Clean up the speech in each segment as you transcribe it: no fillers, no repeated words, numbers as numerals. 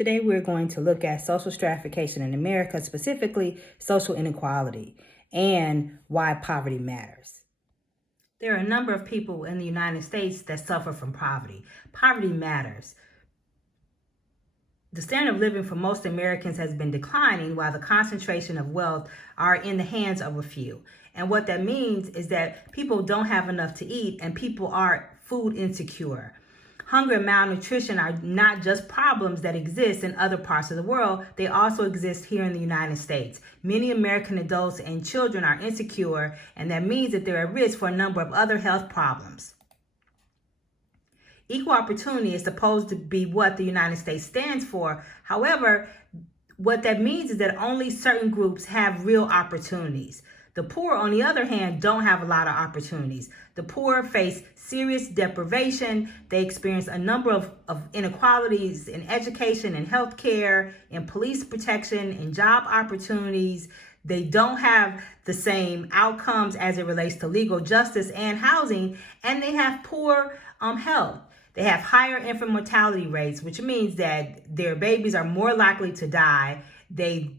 Today we're going to look at social stratification in America, specifically social inequality, and why poverty matters. There are a number of people in the United States that suffer from poverty. Poverty matters. The standard of living for most Americans has been declining while the concentration of wealth are in the hands of a few. And what that means is that people don't have enough to eat and people are food insecure. Hunger and malnutrition are not just problems that exist in other parts of the world, they also exist here in the United States. Many American adults and children are insecure, and that means that they're at risk for a number of other health problems. Equal opportunity is supposed to be what the United States stands for. However, what that means is that only certain groups have real opportunities. The poor, on the other hand, don't have a lot of opportunities. The poor face serious deprivation. They experience a number of inequalities in education and healthcare, in police protection, in job opportunities. They don't have the same outcomes as it relates to legal justice and housing, and they have poor health. They have higher infant mortality rates, which means that their babies are more likely to die. They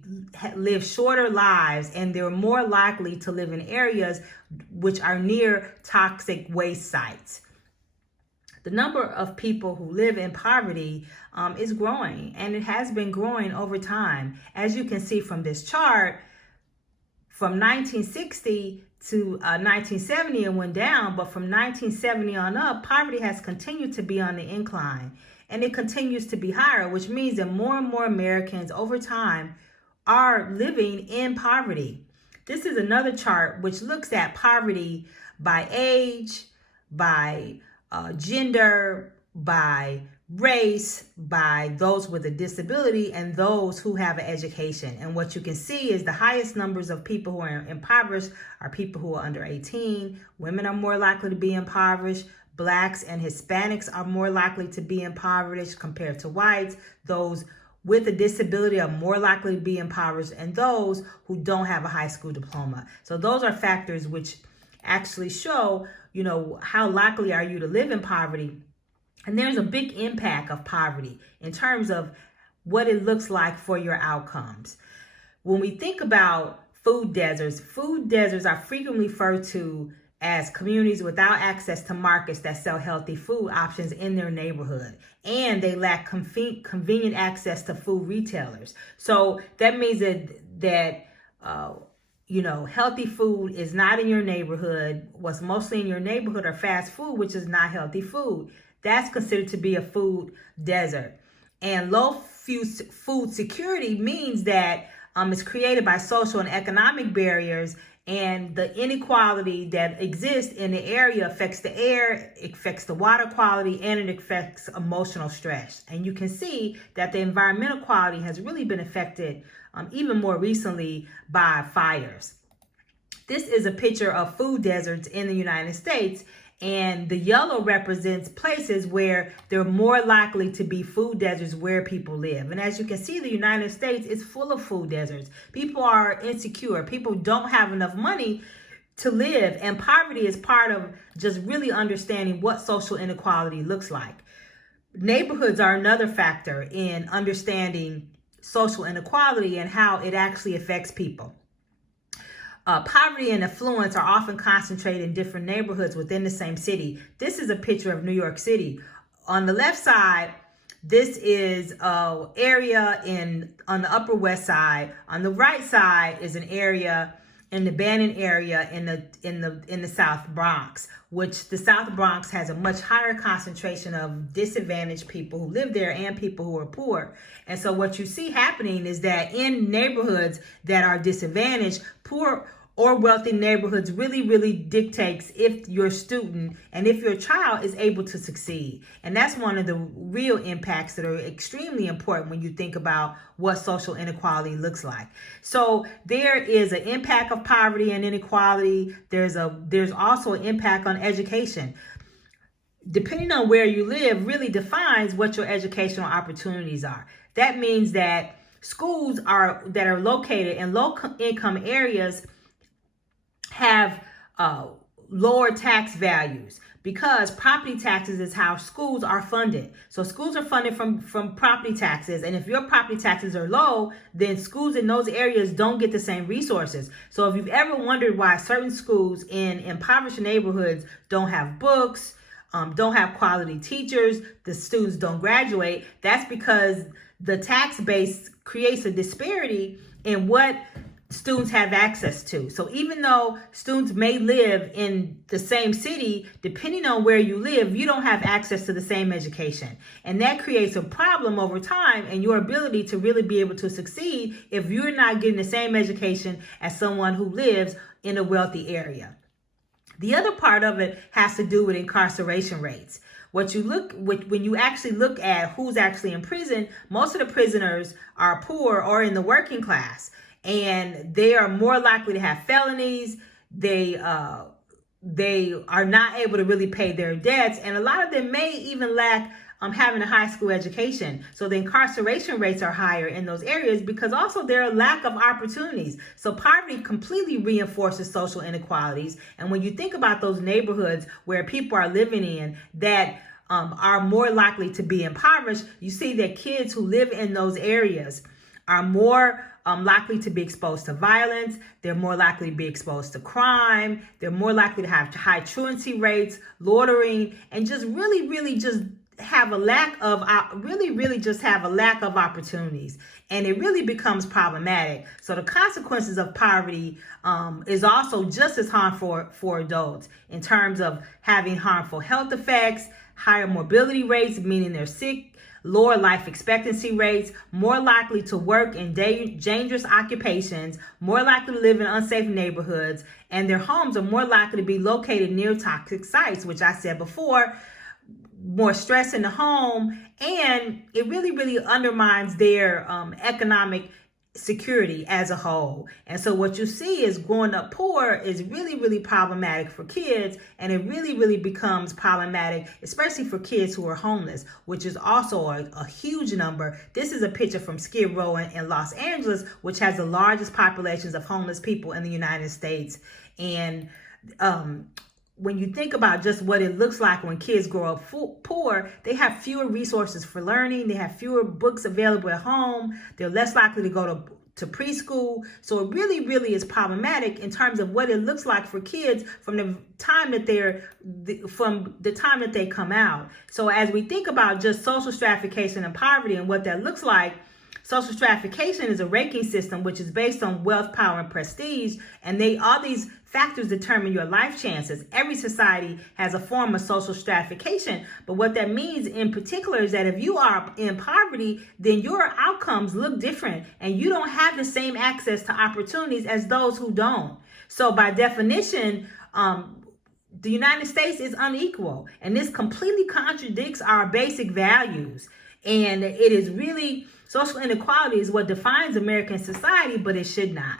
live shorter lives, and they're more likely to live in areas which are near toxic waste sites. The number of people who live in poverty is growing, and it has been growing over time. As you can see from this chart, from 1960 to 1970, it went down, but from 1970 on up, poverty has continued to be on the incline. And it continues to be higher, which means that more and more Americans over time are living in poverty. This is another chart which looks at poverty by age, by gender, by race, by those with a disability, and those who have an education. And what you can see is the highest numbers of people who are impoverished are people who are under 18. Women are more likely to be impoverished. Blacks and Hispanics are more likely to be impoverished compared to whites. Those with a disability are more likely to be impoverished, and those who don't have a high school diploma. So those are factors which actually show, how likely are you to live in poverty. And there's a big impact of poverty in terms of what it looks like for your outcomes. When we think about food deserts are frequently referred to as communities without access to markets that sell healthy food options in their neighborhood, and they lack convenient access to food retailers. So that means that healthy food is not in your neighborhood. What's mostly in your neighborhood are fast food, which is not healthy food. That's considered to be a food desert. And low food security means that it's created by social and economic barriers, and the inequality that exists in the area affects the air, it affects the water quality, and it affects emotional stress. And you can see that the environmental quality has really been affected even more recently by fires. This is a picture of food deserts in the United States, and the yellow represents places where they're more likely to be food deserts where people live. And as you can see, the United States is full of food deserts. People are insecure. People don't have enough money to live. And poverty is part of just really understanding what social inequality looks like. Neighborhoods are another factor in understanding social inequality and how it actually affects people. Poverty and affluence are often concentrated in different neighborhoods within the same city. This is a picture of New York City. On the left side, this is an area on the Upper West Side. On the right side is an area in the Bannon area in the South Bronx, which the South Bronx has a much higher concentration of disadvantaged people who live there and people who are poor. And so what you see happening is that in neighborhoods that are disadvantaged, poor or wealthy neighborhoods really dictates if your student and if your child is able to succeed. And that's one of the real impacts that are extremely important when you think about what social inequality looks like. So there is an impact of poverty and inequality. There's also an impact on education. Depending on where you live really defines what your educational opportunities are. That means that schools that are located in low income areas have lower tax values. because property taxes is how schools are funded. So schools are funded from property taxes. And if your property taxes are low, then schools in those areas don't get the same resources. So if you've ever wondered why certain schools in impoverished neighborhoods don't have books, don't have quality teachers, the students don't graduate, that's because the tax base creates a disparity in what students have access to. So even though students may live in the same city, depending on where you live, you don't have access to the same education. And that creates a problem over time in your ability to really be able to succeed if you're not getting the same education as someone who lives in a wealthy area. The other part of it has to do with incarceration rates. When you actually look at who's actually in prison, most of the prisoners are poor or in the working class, and they are more likely to have felonies. They are not able to really pay their debts, and a lot of them may even lack having a high school education. So the incarceration rates are higher in those areas because also there are lack of opportunities. So poverty completely reinforces social inequalities. And when you think about those neighborhoods where people are living in that are more likely to be impoverished, you see that kids who live in those areas are more likely to be exposed to violence. They're more likely to be exposed to crime. They're more likely to have high truancy rates, loitering, and just really just have a lack of opportunities, and it really becomes problematic. So the consequences of poverty is also just as harmful for adults in terms of having harmful health effects, higher mobility rates, meaning they're sick, lower life expectancy rates, more likely to work in dangerous occupations, more likely to live in unsafe neighborhoods, and their homes are more likely to be located near toxic sites, which I said before, more stress in the home, and it really undermines their economic security as a whole. And so what you see is growing up poor is really problematic for kids, and it really becomes problematic, especially for kids who are homeless, which is also a huge number. This is a picture from Skid Row in Los Angeles, which has the largest populations of homeless people in the United States. And when you think about just what it looks like when kids grow up poor, they have fewer resources for learning. They have fewer books available at home. They're less likely to go to preschool. So it really is problematic in terms of what it looks like for kids from the time that they come out. So as we think about just social stratification and poverty and what that looks like, social stratification is a ranking system which is based on wealth, power, and prestige, and all these factors determine your life chances. Every society has a form of social stratification, but what that means in particular is that if you are in poverty, then your outcomes look different, and you don't have the same access to opportunities as those who don't. So by definition, the United States is unequal, and this completely contradicts our basic values. And it is really, social inequality is what defines American society, but it should not.